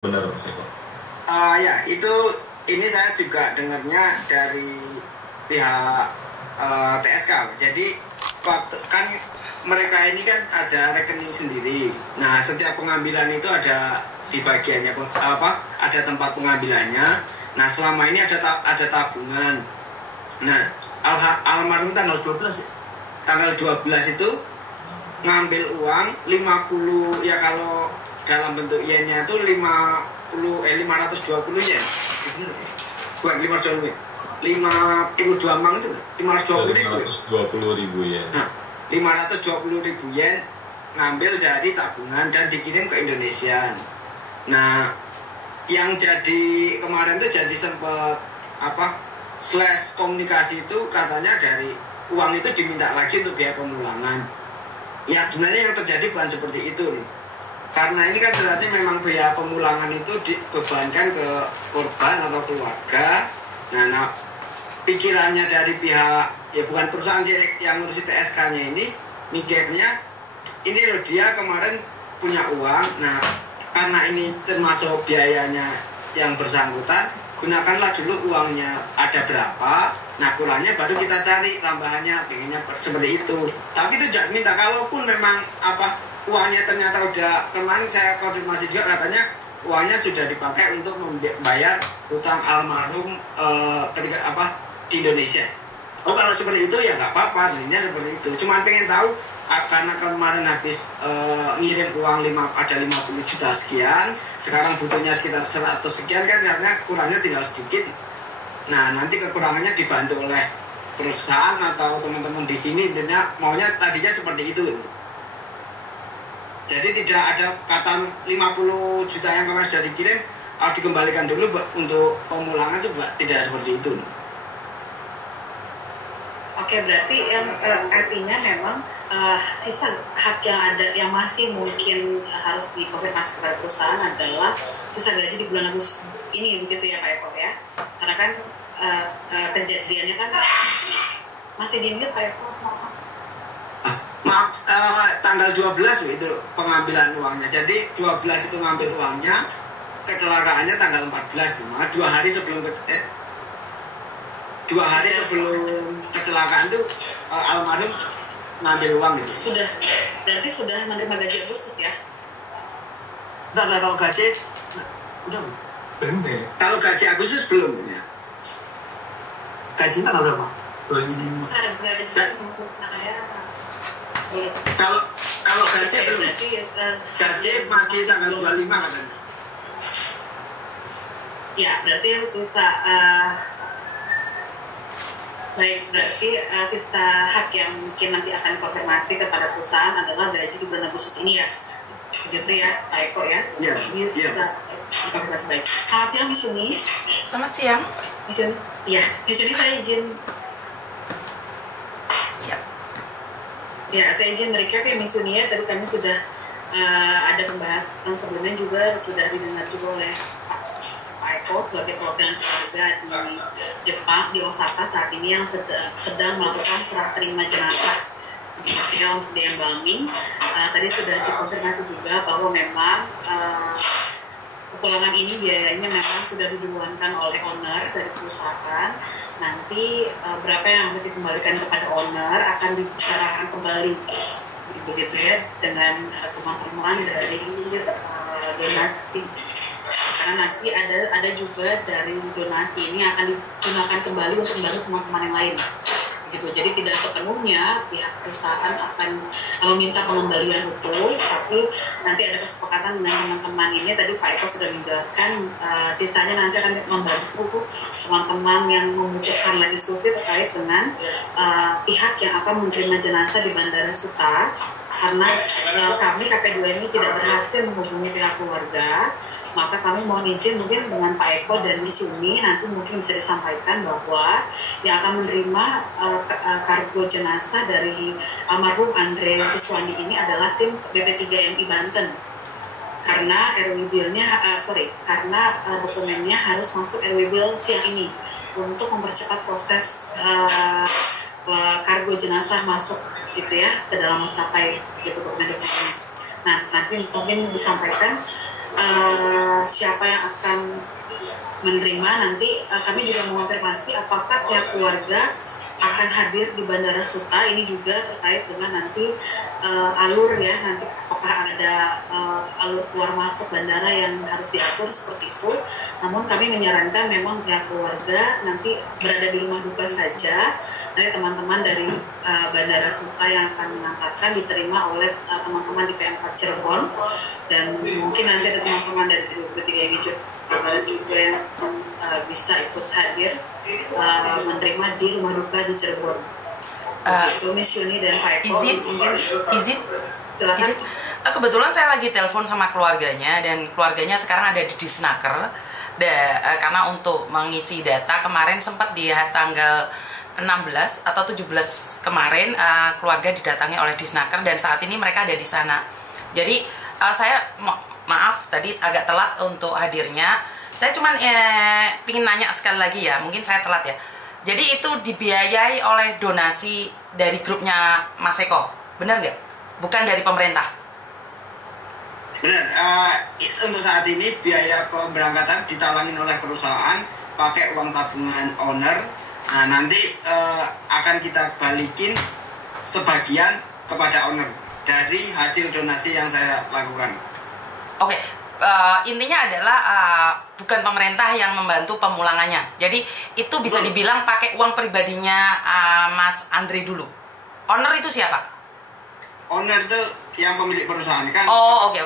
Benar Mas Eko. Ya itu ini saya juga dengarnya dari pihak TSK. Jadi waktu kan mereka ini kan ada rekening sendiri. Nah setiap pengambilan itu ada di bagiannya ada tempat pengambilannya. Nah selama ini ada tabungan. Nah almarhum tanggal 12 tanggal 12 itu ngambil uang 50 ya, kalau dalam bentuk yennya itu 520 yen. Bukan 520. 52 mang itu 520.000 yen. Nah, 520.000 yen ngambil dari tabungan dan dikirim ke Indonesia. Nah, yang jadi kemarin tuh jadi sempat slash komunikasi itu katanya dari uang itu diminta lagi untuk biaya pemulangan. Ya sebenarnya yang terjadi bukan seperti itu nih. Karena ini kan berarti memang biaya pemulangan itu dibebankan ke korban atau keluarga. Nah, pikirannya dari pihak ya bukan perusahaan yang ngurusi TSK-nya ini mikirnya ini loh, dia kemarin punya uang. Nah, karena ini termasuk biayanya yang bersangkutan, gunakanlah dulu uangnya ada berapa. Nah kurangnya baru kita cari tambahannya, pengennya seperti itu. Tapi itu jangan minta, kalaupun memang uangnya ternyata udah, kemarin saya konfirmasi juga katanya uangnya sudah dipakai untuk membayar utang almarhum ketika di Indonesia. Oh kalau seperti itu ya nggak apa-apa, dirinya seperti itu. Cuma pengen tahu karena kemarin habis ngirim uang ada 50 juta sekian, sekarang butuhnya sekitar 100 sekian kan, karena kurangnya tinggal sedikit. Nah nanti kekurangannya dibantu oleh perusahaan atau teman-teman di sini, intinya maunya tadinya seperti itu. Jadi tidak ada kata 50 juta yang kemarin sudah dikirim harus dikembalikan dulu untuk pemulangan, itu tidak seperti itu. Oke, berarti yang artinya memang sisa hak yang ada yang masih mungkin harus dikonfirmasi kepada perusahaan adalah sisa gaji di bulan Agustus ini, begitu ya Pak Eko ya? Karena kan kejadiannya kan masih di-mute Pak Eko. Maaf, tanggal 12 itu pengambilan uangnya. Jadi 12 itu ngambil uangnya, kecelakaannya tanggal 14 cuma 2 hari sebelum kecelakaan itu almarhum ngambil uang gitu. Berarti sudah menerima gaji Agustus ya? Enggak, kalau gaji udah belum. Kalau gaji Agustus belum ya. Gaji tanggal berapa? Gaji khusus saya. Kalau gaji belum. Gaji masih tanggal 25 katanya. Ya, berarti sisa baik, berarti sisa hak yang mungkin nanti akan dikonfirmasi kepada perusahaan adalah gaji di bulan Agustus ini ya, begitu ya Pak Eko ya? Iya. Dikonfirmasi baik. Selamat siang Miss Yuni. Selamat siang. Miss Yuni, ya Miss Yuni saya izin. Siap. Ya, saya izin recap ya Miss Yuni ya. Tadi kami sudah ada pembahasan sebelumnya juga sudah didengar juga oleh Pak Eko sebagai perwakilan keluarga di Jepang, di Osaka saat ini yang sedang melakukan serah terima jenazah untuk di embalming. Tadi sudah dikonfirmasi juga bahwa memang kepulangan ini biayanya memang sudah diduluankan oleh owner dari perusahaan. Nanti berapa yang harus dikembalikan kepada owner akan dibicarakan kembali, begitu ya, dengan teman-teman dari donasi. Karena nanti ada juga dari donasi ini akan digunakan kembali untuk membantu teman-teman yang lain, gitu. Jadi tidak sepenuhnya pihak perusahaan akan meminta pengembalian utuh, tapi nanti ada kesepakatan dengan teman-teman ini. Tadi Pak Eko sudah menjelaskan, sisanya nanti akan membantu teman-teman yang membutuhkan lagi diskusi terkait dengan pihak yang akan menerima jenazah di Bandara Suta. Karena kami KP2 ini tidak berhasil menghubungi pihak keluarga, maka kami mohon izin mungkin dengan Pak Eko dan Miss Yuni nanti mungkin bisa disampaikan bahwa yang akan menerima kargo jenazah dari almarhum Andre Kuswandi ini adalah tim BP3MI Banten. Karena karena dokumennya harus masuk RW Bill siang ini untuk mempercepat proses kargo jenazah masuk gitu ya ke dalam maskapai gitu dokumen-dokumennya. Nah nanti mungkin disampaikan siapa yang akan menerima. Nanti kami juga mengonfirmasi apakah pihak keluarga akan hadir di Bandara Suta. Ini juga terkait dengan nanti alur ya, nanti apakah ada alur keluar masuk bandara yang harus diatur seperti itu. Namun kami menyarankan memang pihak keluarga nanti berada di rumah duka saja. Nanti teman-teman dari Bandara Suta yang akan mengangkatkan diterima oleh teman-teman di PM4 Cirebon, dan mungkin nanti ada teman-teman dari 23 Jawa Barat juga yang bisa ikut hadir menerima di rumah duka di Cirebon. Itu Miss Yuni dan Pak Eko. Izin. Kebetulan saya lagi telepon sama keluarganya, dan keluarganya sekarang ada di Disnaker. Karena untuk mengisi data kemarin sempat di tanggal 16 atau 17 kemarin keluarga didatangi oleh Disnaker, dan saat ini mereka ada di sana. Jadi saya maaf tadi agak telat untuk hadirnya. Saya cuman pingin nanya sekali lagi ya, mungkin saya telat ya. Jadi itu dibiayai oleh donasi dari grupnya Mas Eko, benar nggak? Bukan dari pemerintah? Benar. Untuk saat ini biaya pemberangkatan ditalangin oleh perusahaan pakai uang tabungan owner. Nah, nanti akan kita balikin sebagian kepada owner dari hasil donasi yang saya lakukan. Oke. Intinya adalah bukan pemerintah yang membantu pemulangannya. Jadi itu bisa dibilang pakai uang pribadinya Mas Andre dulu. Owner itu siapa? Owner itu yang pemilik perusahaan kan. Oh, oke.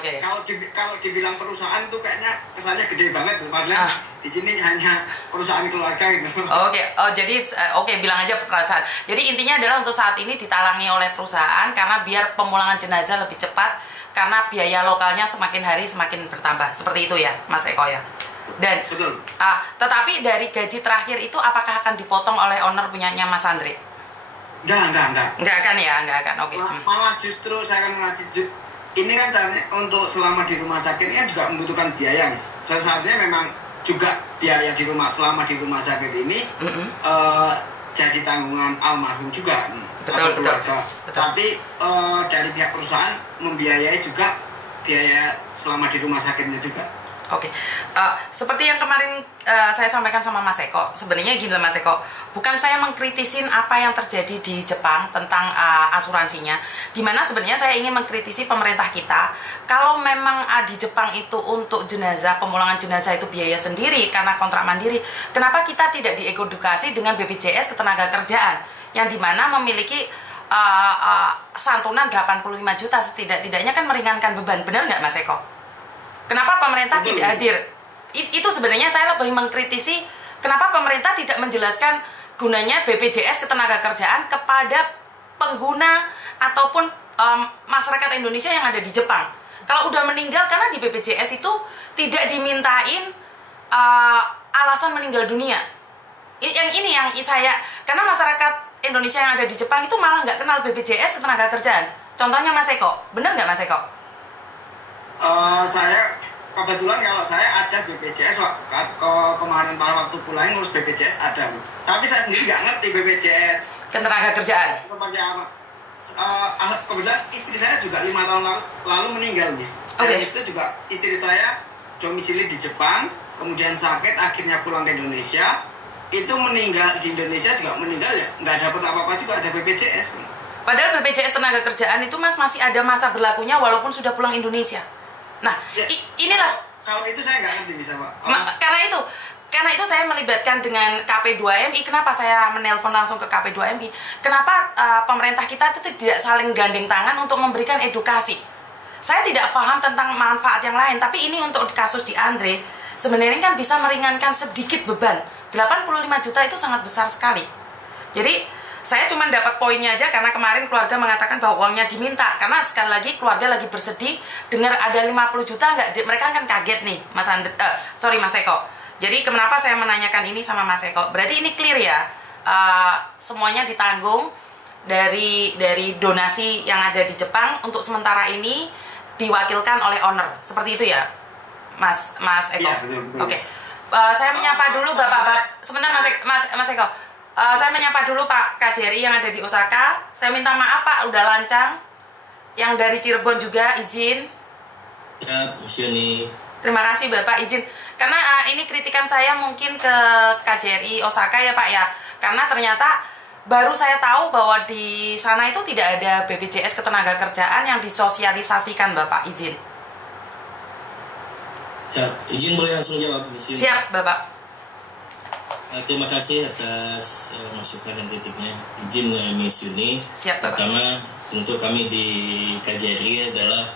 Kalau dibilang perusahaan tuh kayaknya kesannya gede banget, padahal di sini hanya perusahaan keluarga gitu. Oke. Jadi bilang aja perusahaan. Jadi intinya adalah untuk saat ini ditalangi oleh perusahaan karena biar pemulangan jenazah lebih cepat, karena biaya lokalnya semakin hari semakin bertambah. Seperti itu ya, Mas Eko ya. Dan betul. Tetapi dari gaji terakhir itu apakah akan dipotong oleh owner punyanya Mas Andre? Enggak. Enggak akan. Oke. Malah justru saya akan ngasih ini kan untuk selama di rumah sakit ini juga membutuhkan biaya, Mas. Sebenarnya memang juga biaya selama di rumah sakit ini jadi tanggungan almarhum juga atau keluarga. Betul. Tapi dari pihak perusahaan membiayai juga biaya selama di rumah sakitnya juga. Oke. Seperti yang kemarin saya sampaikan sama Mas Eko, sebenarnya gini lah Mas Eko, bukan saya mengkritisin apa yang terjadi di Jepang tentang asuransinya, dimana sebenarnya saya ingin mengkritisi pemerintah kita. Kalau memang di Jepang itu untuk jenazah, pemulangan jenazah itu biaya sendiri karena kontrak mandiri, kenapa kita tidak diedukasi dengan BPJS Ketenagakerjaan yang dimana memiliki santunan 85 juta setidak-tidaknya kan meringankan beban, benar nggak Mas Eko? Kenapa pemerintah tidak hadir? Itu sebenarnya saya lebih mengkritisi kenapa pemerintah tidak menjelaskan gunanya BPJS Ketenagakerjaan kepada pengguna ataupun masyarakat Indonesia yang ada di Jepang. Kalau udah meninggal, karena di BPJS itu tidak dimintain alasan meninggal dunia. Yang saya, karena masyarakat Indonesia yang ada di Jepang itu malah nggak kenal BPJS Ketenagakerjaan. Contohnya Mas Eko, benar nggak Mas Eko? Saya kebetulan kalau saya ada BPJS kemarin waktu pulang ngurus BPJS ada, tapi saya sendiri nggak ngerti BPJS Ketenagakerjaan seperti apa. Kebetulan istri saya juga 5 tahun lalu meninggal, Miss. Dan itu juga istri saya domisili di Jepang, kemudian sakit akhirnya pulang ke Indonesia. Itu meninggal di Indonesia juga meninggal ya nggak dapat apa-apa juga, ada BPJS. Padahal BPJS Ketenagakerjaan itu Mas masih ada masa berlakunya walaupun sudah pulang Indonesia. Nah, ya, inilah. Kalau itu saya nggak ngerti bisa Pak. Karena itu saya melibatkan dengan KP2MI. Kenapa saya menelpon langsung ke KP2MI? Kenapa pemerintah kita itu tidak saling gandeng tangan untuk memberikan edukasi? Saya tidak paham tentang manfaat yang lain, tapi ini untuk kasus di Andre sebenarnya kan bisa meringankan sedikit beban. 85 juta itu sangat besar sekali. Jadi saya cuma dapat poinnya aja karena kemarin keluarga mengatakan bahwa uangnya diminta. Karena sekali lagi keluarga lagi bersedih dengar ada 50 juta, mereka kan kaget nih Mas Eko. Jadi kenapa saya menanyakan ini sama Mas Eko? Berarti ini clear ya, semuanya ditanggung dari donasi yang ada di Jepang, untuk sementara ini diwakilkan oleh owner. Seperti itu ya Mas Eko? Iya, betul. Oke. Saya menyapa dulu Bapak-bapak. Sebentar Mas Eko. Saya menyapa dulu Pak Kajeri yang ada di Osaka. Saya minta maaf Pak, udah lancang. Yang dari Cirebon juga izin. Ya, Mas Yuni. Terima kasih Bapak, izin karena ini kritikan saya mungkin ke KJRI Osaka ya Pak ya, karena ternyata baru saya tahu bahwa di sana itu tidak ada BPJS Ketenagakerjaan yang disosialisasikan Bapak, izin. Siap, izin boleh langsung jawab. Siap Bapak. Terima kasih atas masukan dan kritiknya. Izin Miss Yuni. Siap Bapak. Pertama, tentu kami di KJRI adalah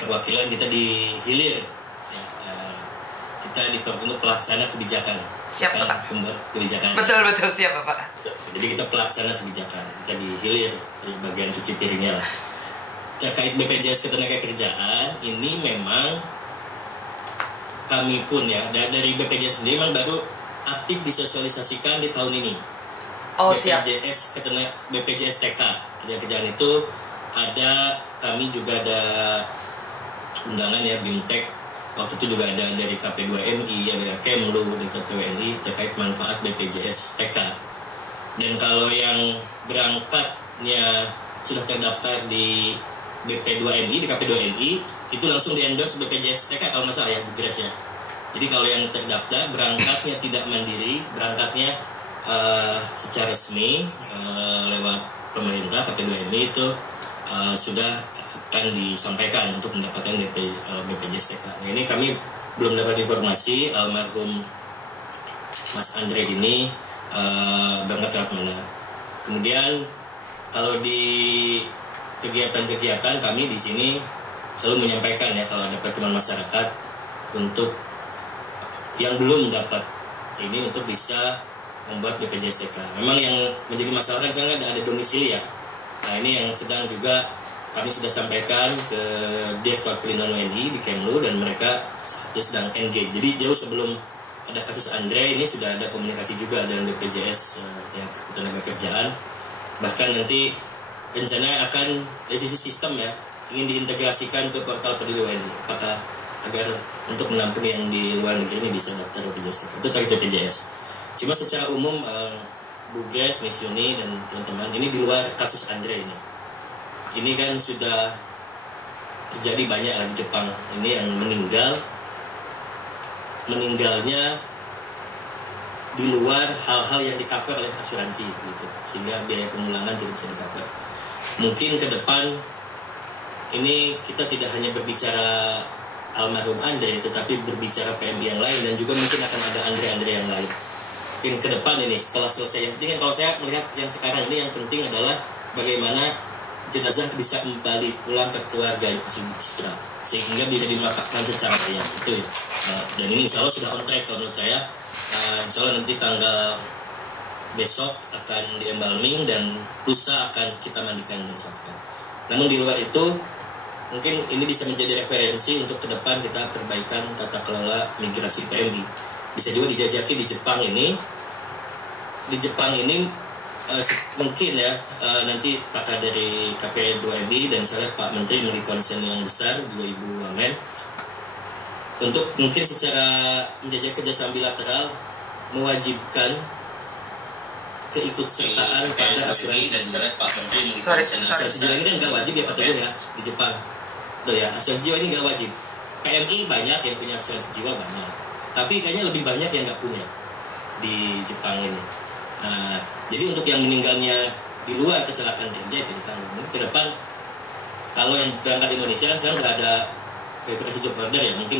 perwakilan kita di hilir. Ya, kita diperlukan untuk pelaksana kebijakan. Siap Bapak. Pembuat kebijakan. Betul siap Bapak. Jadi kita pelaksana kebijakan. Kita di hilir, di bagian cuci piringnya lah. Terkait BPJS Ketenagakerjaan, ini memang kami pun ya dari BPJS sendiri memang baru aktif disosialisasikan di tahun ini. Oh siap. BPJS TK kerjaan itu ada, kami juga ada undangan ya BIMTEK, waktu itu juga ada dari KP2MI, ada Kemlu, dari KPWNI terkait manfaat BPJS TK. Dan kalau yang berangkatnya sudah terdaftar di BP2MI, di KP2MI, itu langsung di-endorse BPJS TK kalau nggak salah ya, Bu Grace ya. Jadi kalau yang terdaftar berangkatnya tidak mandiri, berangkatnya secara resmi lewat pemerintah KP2MI itu sudah akan disampaikan untuk mendapatkan BPJS TK. Nah, ini kami belum dapat informasi almarhum Mas Andre ini berangkat lewat mana. Kemudian kalau di kegiatan-kegiatan kami di sini selalu menyampaikan ya kalau ada pertemuan masyarakat untuk yang belum dapat ini untuk bisa membuat BPJS TK. Memang yang menjadi masalah kan sekarang ada domisili ya. Nah ini yang sedang juga kami sudah sampaikan ke Direktorat Pelindungan WNI di Kemlu dan mereka sedang engage. Jadi jauh sebelum ada kasus Andre ini sudah ada komunikasi juga dengan BPJS yang Ketenagakerjaan. Bahkan nanti rencana akan dari sisi sistem ya ingin diintegrasikan ke portal Peduli WNI. Apakah agar untuk menampung yang di luar negeri ini bisa daftar BPJS TK. Itu terkait BPJS. Cuma secara umum Bu Grace, Miss Yuni dan teman-teman, ini di luar kasus Andre ini. Ini kan sudah terjadi banyak di Jepang. Ini yang meninggalnya di luar hal-hal yang di-cover oleh asuransi gitu. Sehingga biaya pemulangan tidak bisa di-cover. Mungkin ke depan ini kita tidak hanya berbicara almarhum Andre, tetapi berbicara PMI yang lain dan juga mungkin akan ada Andre yang lain. Mungkin ke depan ini setelah selesai, yang penting kalau saya melihat yang sekarang ini yang penting adalah bagaimana jenazah bisa kembali pulang ke keluarga segera sehingga bisa dimakamkan secara layak itu ya. Dan ini insya Allah sudah on track kalau menurut saya. Insya Allah nanti tanggal besok akan di-embalming dan lusa akan kita mandikan dan saksikan. Namun di luar itu mungkin ini bisa menjadi referensi untuk ke depan kita perbaikan tata kelola migrasi PMI. Bisa juga dijajaki di Jepang ini. Di Jepang ini mungkin ya nanti pakar dari KP2MI dan saya lihat Pak Menteri memiliki concern yang besar juga Ibu Wamen untuk mungkin secara menjajaki kerjasama bilateral mewajibkan keikutsertaan pada asuransi dan saya lihat Pak Menteri asuransi jiwa ini kan nggak wajib ya Pak Teguh ya di Jepang. Betul ya, asuransi jiwa ini nggak wajib. PMI banyak yang punya asuransi jiwa banyak. Tapi kayaknya lebih banyak yang nggak punya di Jepang ini. Nah, jadi untuk yang meninggalnya di luar kecelakaan kerja itu ditanggung. Mungkin ke depan kalau yang berangkat Indonesia kan sekarang udah ada verifikasi job order ya, mungkin